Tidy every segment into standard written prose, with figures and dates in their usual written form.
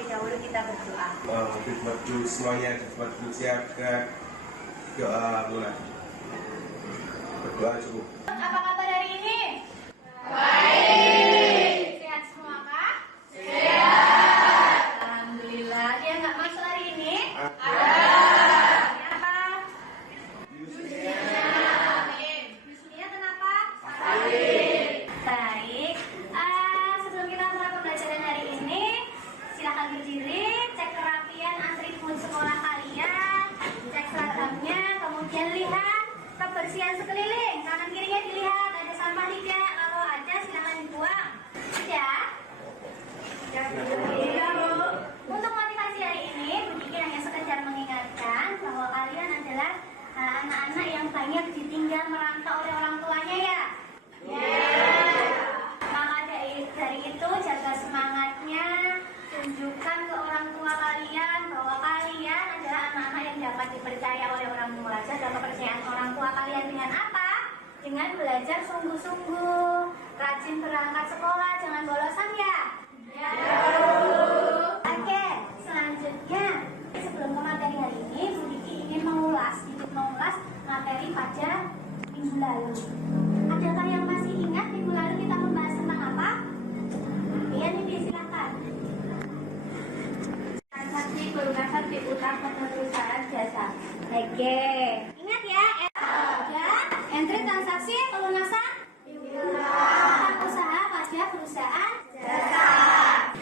terlebih dahulu kita berdoa. Khidmat dulu semuanya, khidmat dulu siapkan doa mulai. Berdoa cukup. Apa kabar hari ini? Baik. Sehat semua kah? Sehat. Alhamdulillah. Dia nggak masuk hari ini? Ada. Siapa? Yusunia. Yusunia kenapa? Sakit. Baik. Sebelum kita mulai pembelajaran hari ini, silakan berdiri, cek kerapian atribut sekolah kalian, cek seragamnya, kemudian lihat kebersihan sekeliling. Kanan kirinya dilihat, ada sampah tidak? Kalau ada, silakan dibuang. Sudah? Sudah, Bu. Untuk motivasi hari ini, Bu Diki hanya sekedar mengingatkan bahwa kalian adalah anak-anak yang banyak ditinggal merantau oleh orang tuanya ya. Maka dari itu jaga semangatnya, tunjukkan ke orang tua kalian bahwa kalian adalah anak-anak yang dapat dipercaya oleh orang tua. Jaga kepercayaan orang tua kalian dengan apa? Dengan belajar sungguh-sungguh, rajin berangkat sekolah, jangan bolosan ya. Oke, selanjutnya sebelum ke materi hari ini, Bu Diki ingin mengulas materi pada minggu lalu. Adakah yang masih ingat minggu lalu kita membahas tentang apa? Iya nih, silakan. Transaksi pelunasan piutang perusahaan jasa. Oke, ingat ya, entry transaksi pelunasan piutang usaha pada perusahaan Jasa.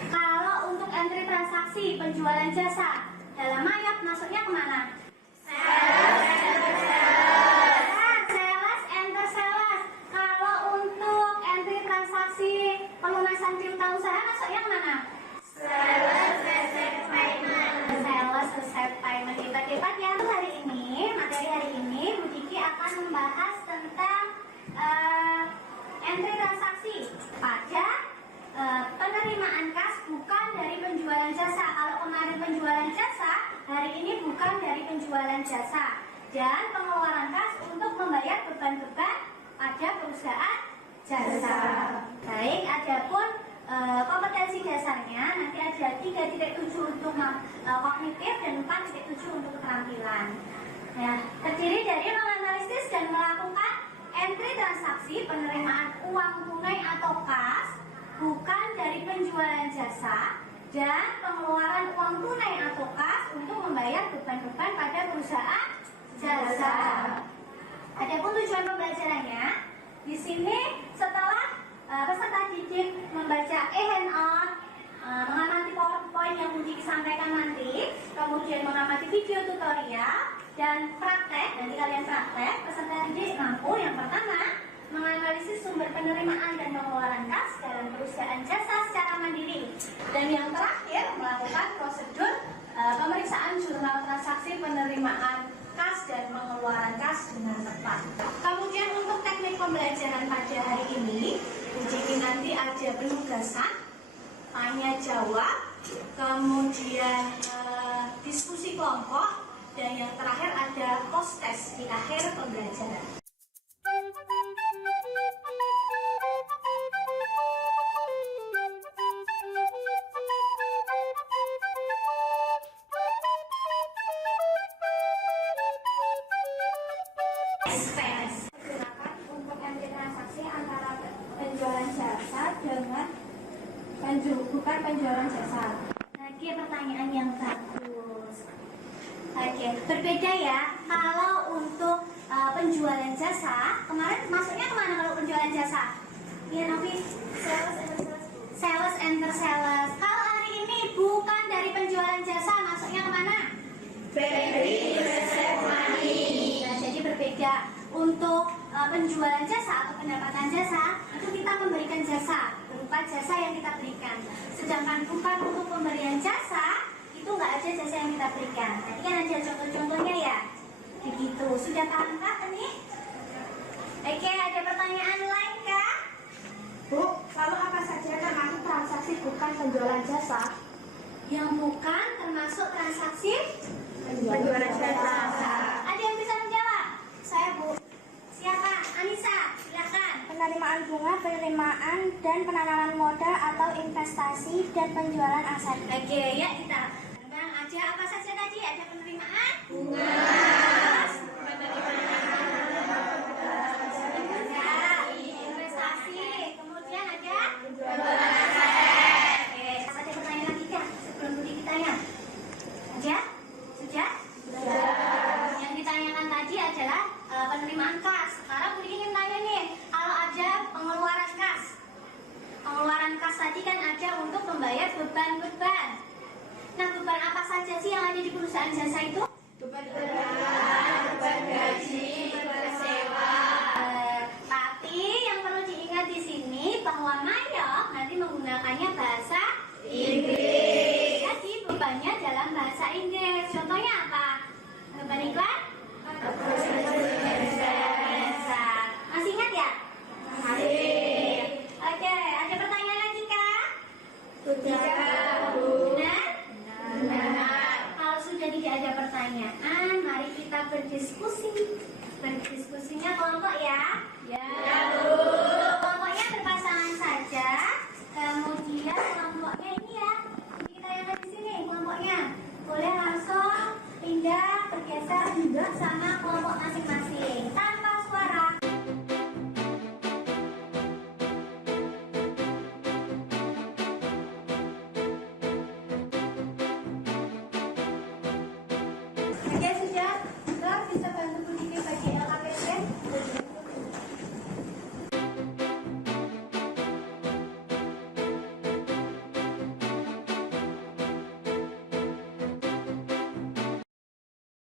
Kalau untuk entry transaksi penjualan jasa dalam ayat masuknya kemana? Sales enter sales. Kalau untuk entry transaksi pelunasan piutang usaha masuknya kemana? Sales receipt payment. Hebat-hebat ya. Materi hari ini Bu Diki akan membahas tentang entry transaksi pada penerimaan kas bukan dari penjualan jasa. Kalau kemarin penjualan jasa, hari ini bukan dari penjualan jasa. Dan pengeluaran kas untuk membayar beban-beban pada perusahaan jasa. Baik, adapun kompetensi dasarnya nanti ada 3.7 untuk kognitif dan 4.7 untuk keterampilan. Ya, terdiri dari menganalisis dan melakukan entry transaksi penerimaan uang tunai atau kas bukan dari penjualan jasa dan pengeluaran uang tunai atau kas untuk membayar beban-beban pada perusahaan jasa. Adapun tujuan pembelajarannya di sini setelah peserta didik membaca e-handout, mengamati PowerPoint yang Bu Diki sampaikan nanti, kemudian mengamati video tutorial dan praktek, nanti kalian praktek, peserta didik mampu yang pertama menganalisis sumber penerimaan dan pengeluaran kas dalam perusahaan jasa secara mandiri, dan yang terakhir melakukan prosedur pemeriksaan jurnal transaksi penerimaan kas dan pengeluaran kas dengan tepat. Kemudian untuk teknik pembelajaran pada hari ini, Bu Diki nanti ada penugasan, tanya jawab, kemudian diskusi kelompok, dan yang terakhir ada post test di akhir pembelajaran. Gunakan untuk entry transaksi antara penjualan jasa dengan bukan penjualan jasa. Oke, pertanyaan yang bagus. Oke, berbeda ya. Kalau untuk penjualan jasa, kemarin masuknya kemana kalau penjualan jasa? Iya, Novi. Sales enter sales. Kalau hari ini bukan dari penjualan jasa, masuknya kemana? Very receipt money. Nah, jadi berbeda. Untuk penjualan jasa atau pendapatan jasa, itu kita memberikan jasa berupa jasa yang kita berikan. Sedangkan bukan untuk pemberian jasa, itu nggak ada jasa yang kita berikan. Tadi kan ada contoh-contohnya ya. Begitu. Sudah paham kah ini? Oke, ada pertanyaan lain kah? Bu, lalu apa saja termasuk transaksi bukan penjualan jasa? Yang bukan termasuk transaksi Penjualan jasa. Ada yang bisa menjawab? Saya, Bu. Siapa? Anissa, silakan. penerimaan bunga, penerimaan dan penanaman modal atau investasi, dan penjualan aset. Oke, ya kita tentang aja apa saja tadi? Ada penerimaan bunga, investasi, kemudian ada penjualan aset. Oke, ada pertanyaan lagi kak sebelum Budi ditanya? Ada? Sudah? Yang ditanyakan tadi adalah penerimaan kas. Sekarang Budi ingin tanya nih, kalau ada pengeluaran kas. Pengeluaran kas tadi kan ada untuk membayar beban-beban. Nah, beban apa saja sih yang ada di perusahaan jasa itu? Beban gaji, beban sewa. Tapi yang perlu diingat di sini bahwa Mayok nanti menggunakannya bahasa Inggris. Jadi bebannya dalam bahasa Inggris. Contohnya apa? Beban iklan? Masih ingat ya? Masih. Oke, ada pertanyaan lagi kak? Sudah. Benar. Kalau sudah tidak ada pertanyaan, mari kita berdiskusi. Berdiskusinya kelompok ya? Ya. Kelompoknya berpasangan saja. Kemudian kelompoknya ini ya. Jadi kita yang di sini kelompoknya. Boleh langsung pindah bergeser juga sama kelompok masing-masing tanpa suara. Oke, sudah. Sudah bisa bantu Budi bagi LKPP.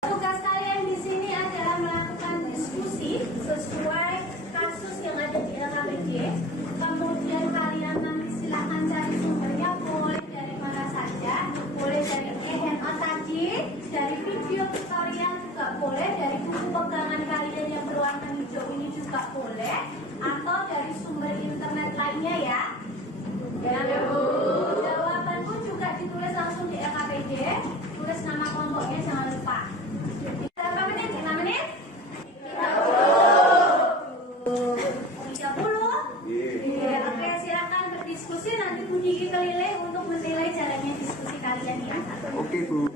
Tugas kalian di sini adalah melakukan diskusi sesuai kasus yang ada di LKPD. Kemudian kalian nanti silakan cari sumbernya, boleh dari mana saja, boleh dari e-handout tadi, dari video tutorial juga boleh, dari buku pegangan kalian yang berwarna hijau ini juga boleh, atau dari sumber internet lainnya ya. Jawaban pun juga ditulis langsung di LKPD, tulis nama kelompoknya jangan lupa. Berapa menit? 5 menit? 30? Iya. Oke, silakan berdiskusi, nanti Budi keliling untuk menilai jalannya diskusi kalian ya. Oke Bu.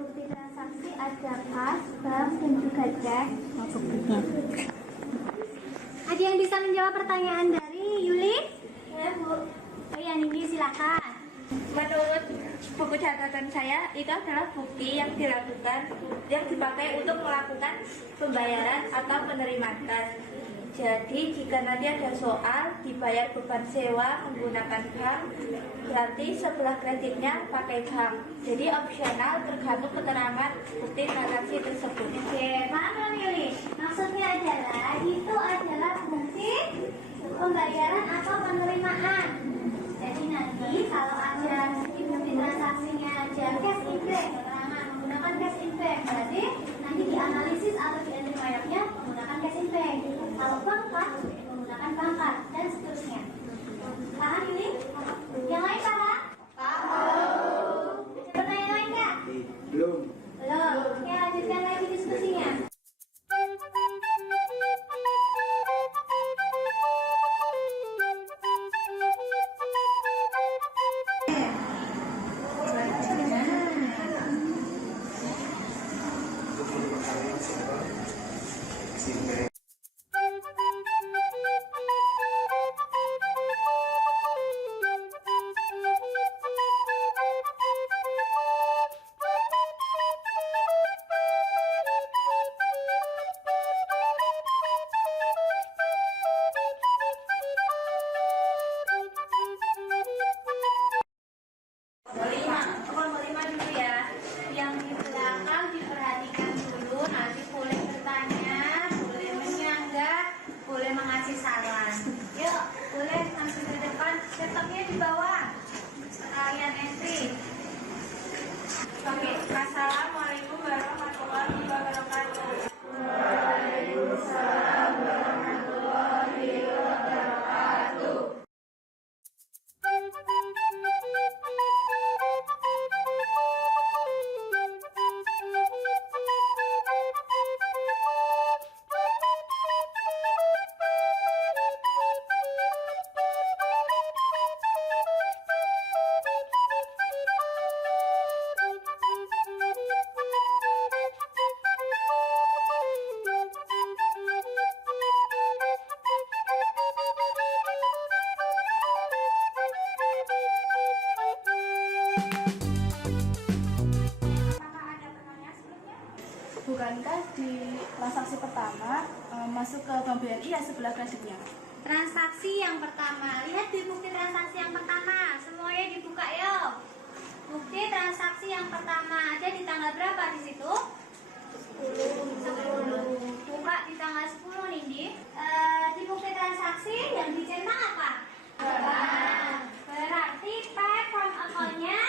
Bukti transaksi ada kas, bank, dan juga cek. Ada yang bisa menjawab pertanyaan dari Yuli? Ya Bu. Oh ya, Nindi silakan. Menurut buku catatan saya, itu adalah bukti yang dipakai untuk melakukan pembayaran atau penerimaan kas. Jadi jika nanti ada soal dibayar beban sewa menggunakan bank, berarti sebelah kreditnya pakai bank. Jadi opsional tergantung keterangan bukti transaksi tersebut. Oke, paham belum Yuli? Maksudnya adalah itu adalah bukti pembayaran atau penerimaan. Jadi nanti kalau ada di bukti transaksinya ada cash in bank, keterangan menggunakan cash in bank, berarti nanti dianalisis atau dianalisis menggunakan cash in bank. Kalau bangkat menggunakan bangkat dan seterusnya. Paham ini? Yang lain paham? Paham. Ada pertanyaan lain nggak? Belum. Belum. Oke, lanjutkan lagi diskusinya. di transaksi pertama masuk ke Bank BNI yang sebelah kreditnya. Transaksi yang pertama, lihat di bukti transaksi yang pertama, semuanya dibuka yuk. Bukti transaksi yang pertama ada di tanggal berapa di situ? 10. Buka di tanggal 10 Nindi. Di bukti transaksi yang dicetak apa? Berarti pay from account-nya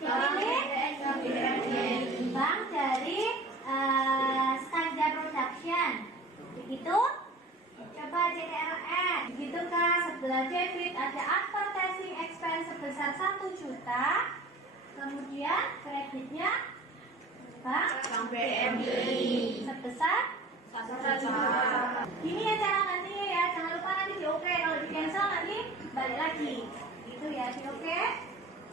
dipilih bank dari Standard Production. Begitu? Coba CTRL. Begitu kah? Sebelah debit ada advertising expense sebesar 1 juta. Kemudian kreditnya Bank BNI sebesar 1 juta. Ini ya cara nanti ya, jangan lupa nanti di oke, kalau di cancel nanti balik lagi. Gitu ya, di oke.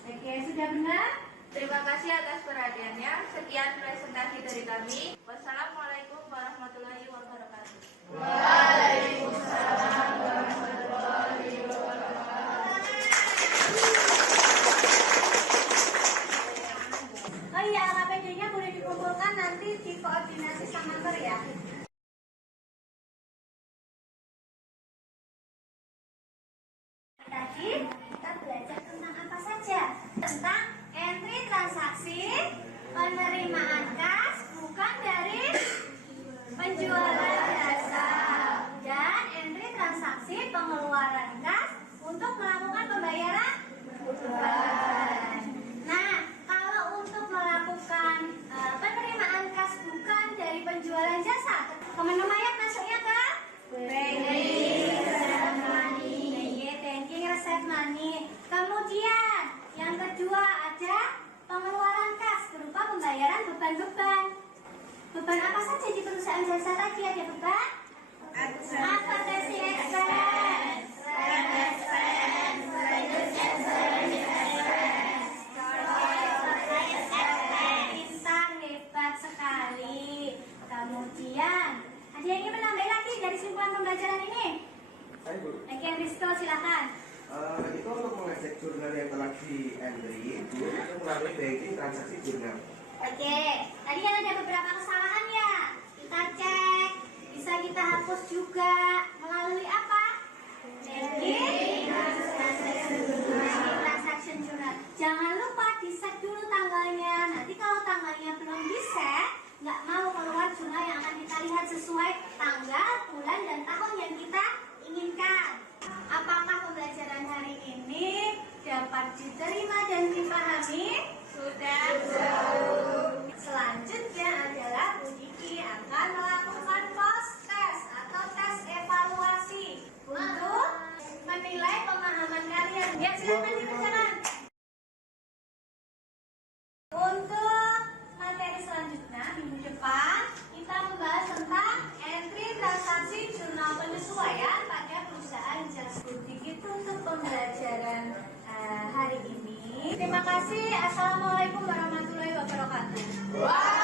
Oke, sudah benar? Terima kasih atas perhatiannya. Sekian presentasi dari kami. Wassalamualaikum warahmatullahi wabarakatuh. Waalaikumsalam warahmatullahi wabarakatuh. Oh iya, KPD-nya boleh dikumpulkan nanti di koordinasi sama Mer ya. Tadi kita belajar tentang apa saja? Tentang entry transaksi, penerimaan kas bukan dari penjualan jasa, dan entry transaksi pengeluaran kas untuk melakukan pembayaran bukan. Nah, kalau untuk melakukan penerimaan kas bukan dari penjualan jasa, teman-teman ya masuknya ke banking receipt money. Kemudian yang kedua ada pengeluaran kas berupa pembayaran beban-beban. Beban apa saja di perusahaan jasa tadi? Ada beban advertising expense, pintar, hebat sekali. Kemudian ada yang ingin menambah lagi dari simpulan pembelajaran ini? Saya Bu. Oke, Rizko silakan. Itu untuk mengecek jurnal yang telah di entry itu melalui banking transaksi jurnal. Oke, tadi kan ada beberapa kesalahan ya. Kita cek, bisa kita hapus juga melalui apa? Banking transaction journal. Jangan lupa di-set dulu tanggalnya. Nanti kalau tanggalnya belum di-set, nggak mau keluar jurnal yang akan kita lihat sesuai tanggal, bulan, dan tahun yang kita inginkan. Apakah pembelajaran hari ini dapat diterima dan dipahami? Sudah. Selanjutnya adalah Bu Diki akan melakukan post test atau tes evaluasi untuk menilai pemahaman kalian. Ya, silakan dikerjakan. Untuk materi selanjutnya minggu depan kita membahas tentang entry transaksi jurnal penyesuaian pada perusahaan jasa. Begitu untuk pembelajaran hari ini. Terima kasih. Assalamualaikum warahmatullahi wabarakatuh.